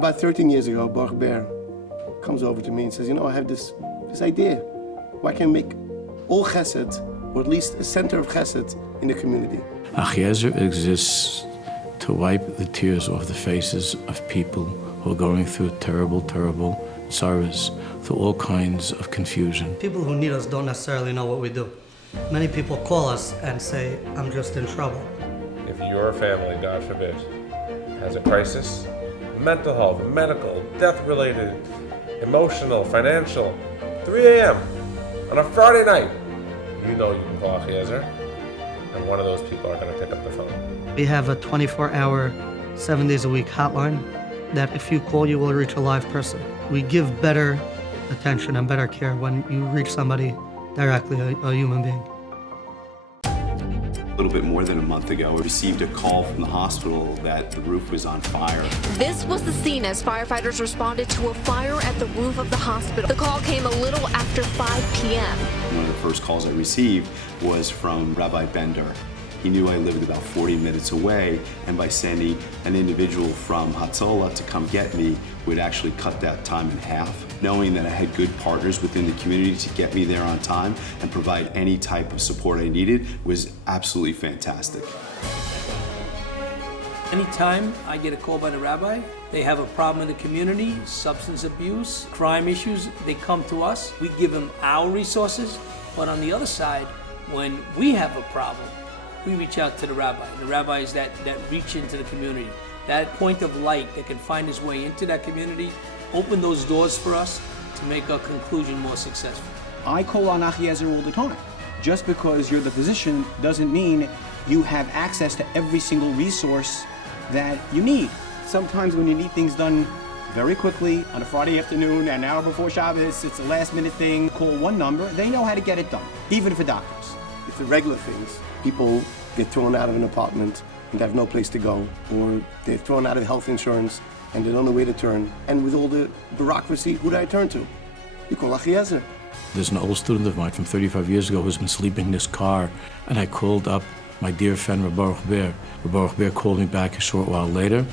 About 13 years ago, Baruch Bear comes over to me and says, you know, I have this idea. Why can't we make all chesed, or at least a center of chesed in the community? Achiezer exists to wipe the tears off the faces of people who are going through terrible, terrible sorrows, through all kinds of confusion. People who need us don't necessarily know what we do. Many people call us and say, I'm just in trouble. If your family, God forbid, has a crisis, mental health, medical, death-related, emotional, financial, 3 a.m. on a Friday night, you know you can call Achiezer, and one of those people are going to pick up the phone. We have a 24-hour, 7 days a week hotline that if you call, you will reach a live person. We give better attention and better care when you reach somebody directly, a human being. A little bit more than a month ago, we received a call from the hospital that the roof was on fire. This was the scene as firefighters responded to a fire at the roof of the hospital. The call came a little after 5 p.m. One of the first calls I received was from Rabbi Bender. He knew I lived about 40 minutes away, and by sending an individual from Hatzolah to come get me would actually cut that time in half. Knowing that I had good partners within the community to get me there on time and provide any type of support I needed was absolutely fantastic. Anytime I get a call by the rabbi, they have a problem in the community, substance abuse, crime issues, they come to us. We give them our resources, but on the other side, when we have a problem, we reach out to the rabbi. The rabbis that reach into the community, that point of light that can find his way into that community, open those doors for us to make our conclusion more successful. I call on Achiezer all the time. Just because you're the physician doesn't mean you have access to every single resource that you need. Sometimes when you need things done very quickly on a Friday afternoon, an hour before Shabbos, it's a last minute thing, call one number, they know how to get it done, even for doctors. It's the regular things. People get thrown out of an apartment and have no place to go, or they're thrown out of health insurance and they don't know where to turn. And with all the bureaucracy, who do I turn to? You call Achiezer. There's an old student of mine from 35 years ago who's been sleeping in his car, and I called up my dear friend Baruch Bear. Baruch Bear called me back a short while later.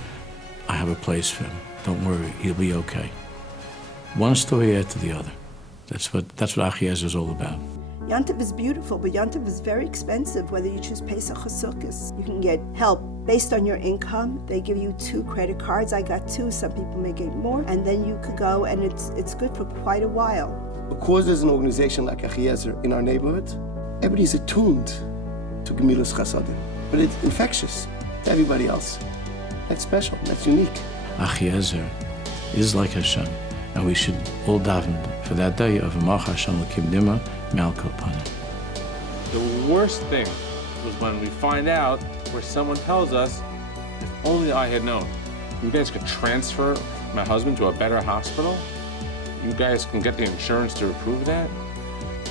I have a place for him. Don't worry, he'll be okay. One story after the other. That's what Achiezer is all about. Yontif is beautiful, but Yontif is very expensive, whether you choose Pesach or Sukkot. You can get help based on your income. They give you 2 credit cards. I got 2, some people may get more, and then you could go, and it's good for quite a while. Because there's an organization like Achiezer in our neighborhood, everybody's attuned to Gemilas Chasadim. But it's infectious to everybody else. That's special, that's unique. Achiezer is like Hashem, and we should all daven for that day of Amach Hashem L'kim Dima Malko Pana. The worst thing was when we find out where someone tells us, if only I had known. You guys could transfer my husband to a better hospital. You guys can get the insurance to approve that.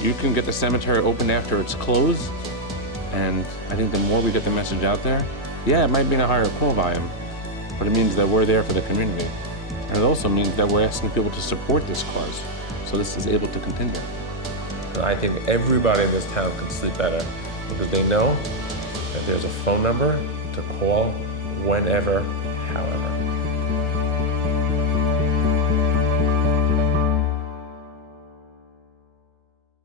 You can get the cemetery opened after it's closed. And I think the more we get the message out there, yeah, it might be in a higher call volume, but it means that we're there for the community. And it also means that we're asking people to support this cause, so this is able to continue. And I think everybody in this town can sleep better because they know that there's a phone number to call whenever, however.